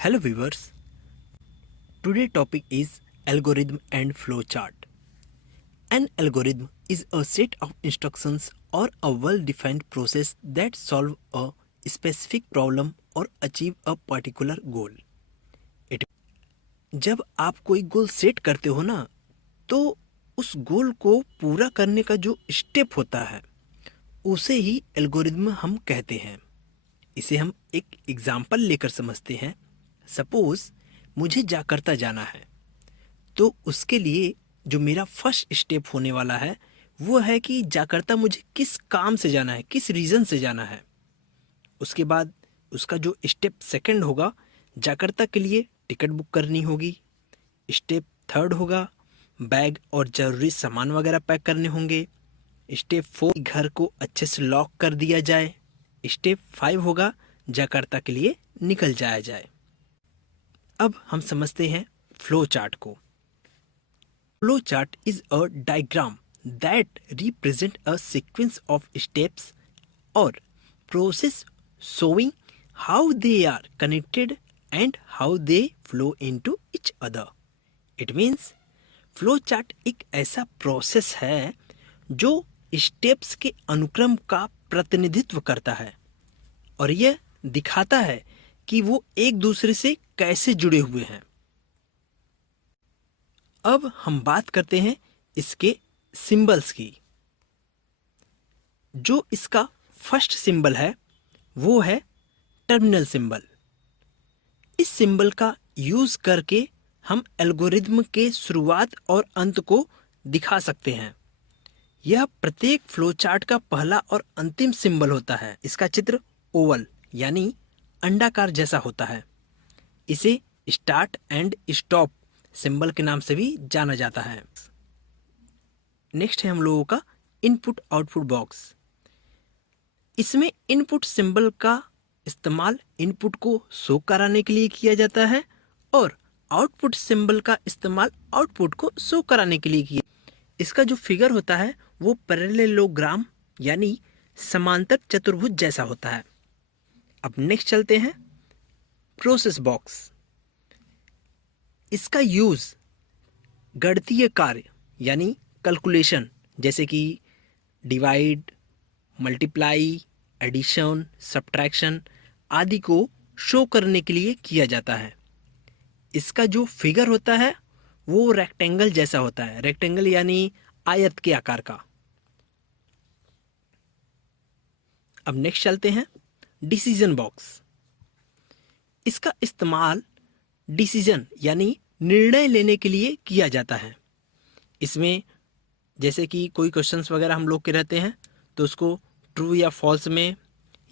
Hello viewers, today topic is algorithm and flowchart. An algorithm is a set of instructions or a well-defined process that solve a specific problem or achieve a particular goal. जब आप कोई goal set करते हो ना, तो उस गोल को पूरा करने का जो स्टेप होता है उसे ही एल्गोरिदम हम कहते हैं। इसे हम एक एग्जाम्पल लेकर समझते हैं। सपोज मुझे जाकर्ता जाना है, तो उसके लिए जो मेरा फर्स्ट स्टेप होने वाला है वो है कि जाकर्ता मुझे किस काम से जाना है, किस रीज़न से जाना है। उसके बाद उसका जो स्टेप सेकंड होगा, जाकर्ता के लिए टिकट बुक करनी होगी। स्टेप थर्ड होगा, बैग और ज़रूरी सामान वगैरह पैक करने होंगे। स्टेप 4 घर को अच्छे से लॉक कर दिया जाए। स्टेप 5 होगा जाकर्ता के लिए निकल जाया जाए। अब हम समझते हैं फ्लो चार्ट को। Flow chart is a diagram that represent a sequence of steps और process showing how they are connected and how they flow into each other. It means flow chart एक ऐसा प्रोसेस है जो steps के अनुक्रम का प्रतिनिधित्व करता है और यह दिखाता है कि वो एक दूसरे से कैसे जुड़े हुए हैं। अब हम बात करते हैं इसके सिंबल्स की। जो इसका फर्स्ट सिंबल है वो है टर्मिनल सिंबल। इस सिंबल का यूज करके हम एल्गोरिथम के शुरुआत और अंत को दिखा सकते हैं। यह प्रत्येक फ्लो चार्ट का पहला और अंतिम सिंबल होता है। इसका चित्र ओवल यानी अंडाकार जैसा होता है। इसे स्टार्ट एंड स्टॉप सिंबल के नाम से भी जाना जाता है। नेक्स्ट है हम लोगों का इनपुट आउटपुट बॉक्स। इसमें इनपुट सिंबल का इस्तेमाल इनपुट को शो कराने के लिए किया जाता है और आउटपुट सिंबल का इस्तेमाल आउटपुट को शो कराने के लिए किया। इसका जो फिगर होता है वो पैरेललोग्राम यानी समांतर चतुर्भुज जैसा होता है। अब नेक्स्ट चलते हैं प्रोसेस बॉक्स। इसका यूज गणितीय कार्य यानी कैलकुलेशन जैसे कि डिवाइड, मल्टीप्लाई, एडिशन, सब्ट्रैक्शन आदि को शो करने के लिए किया जाता है। इसका जो फिगर होता है वो रेक्टेंगल जैसा होता है। रेक्टेंगल यानी आयत के आकार का। अब नेक्स्ट चलते हैं डिसीजन बॉक्स। इसका इस्तेमाल डिसीजन यानी निर्णय लेने के लिए किया जाता है। इसमें जैसे कि कोई क्वेश्चंस वगैरह हम लोग के रहते हैं तो उसको ट्रू या फॉल्स में,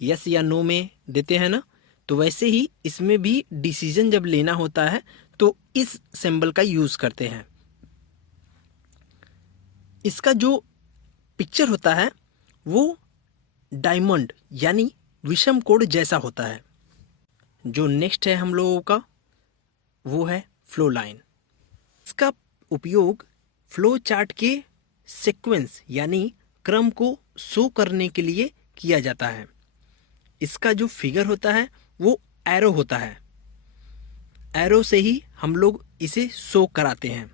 यस या नो में देते हैं ना, तो वैसे ही इसमें भी डिसीजन जब लेना होता है तो इस सिंबल का यूज करते हैं। इसका जो पिक्चर होता है वो डायमंड यानी विषम कोण जैसा होता है। जो नेक्स्ट है हम लोगों का वो है फ्लो लाइन। इसका उपयोग फ्लो चार्ट के सीक्वेंस यानी क्रम को शो करने के लिए किया जाता है। इसका जो फिगर होता है वो एरो होता है। एरो से ही हम लोग इसे शो कराते हैं।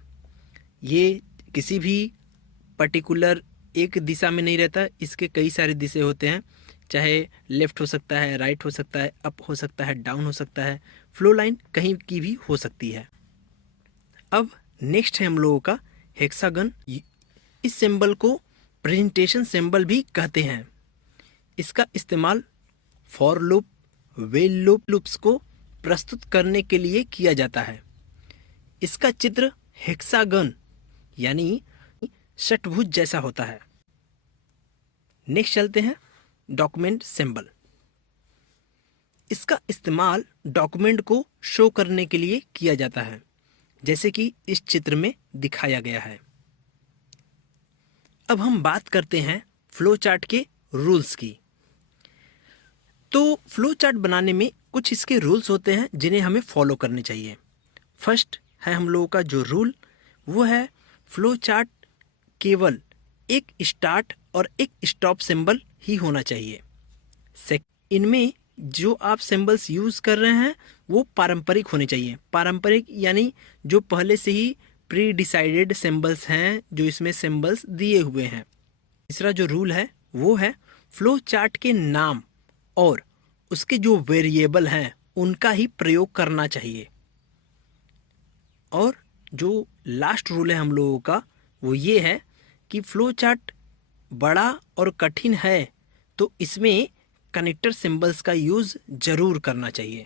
ये किसी भी पर्टिकुलर एक दिशा में नहीं रहता, इसके कई सारे दिशे होते हैं। चाहे लेफ्ट हो सकता है, राइट हो सकता है, अप हो सकता है, डाउन हो सकता है। फ्लो लाइन कहीं की भी हो सकती है। अब नेक्स्ट है हम लोगों का हेक्सागन। इस सिंबल को प्रेजेंटेशन सिंबल भी कहते हैं। इसका इस्तेमाल फॉर लूप, व्हेइल लूप्स को प्रस्तुत करने के लिए किया जाता है। इसका चित्र हेक्सागन यानी षटभुज जैसा होता है। नेक्स्ट चलते हैं डॉक्यूमेंट सिंबल। इसका इस्तेमाल डॉक्यूमेंट को शो करने के लिए किया जाता है, जैसे कि इस चित्र में दिखाया गया है। अब हम बात करते हैं फ्लो चार्ट के रूल्स की। तो फ्लो चार्ट बनाने में कुछ इसके रूल्स होते हैं जिन्हें हमें फॉलो करने चाहिए। फर्स्ट है हम लोगों का जो रूल वो है फ्लो चार्ट केवल एक स्टार्ट और एक स्टॉप सिंबल ही होना चाहिए। इनमें जो आप सिंबल्स यूज कर रहे हैं वो पारंपरिक होने चाहिए। पारंपरिक यानी जो पहले से ही प्री डिसाइडेड सिंबल्स हैं, जो इसमें सिंबल्स दिए हुए हैं। तीसरा जो रूल है वो है फ्लो चार्ट के नाम और उसके जो वेरिएबल हैं उनका ही प्रयोग करना चाहिए। और जो लास्ट रूल है हम लोगों का वो ये है कि फ्लो चार्ट बड़ा और कठिन है तो इसमें कनेक्टर सिंबल्स का यूज़ ज़रूर करना चाहिए।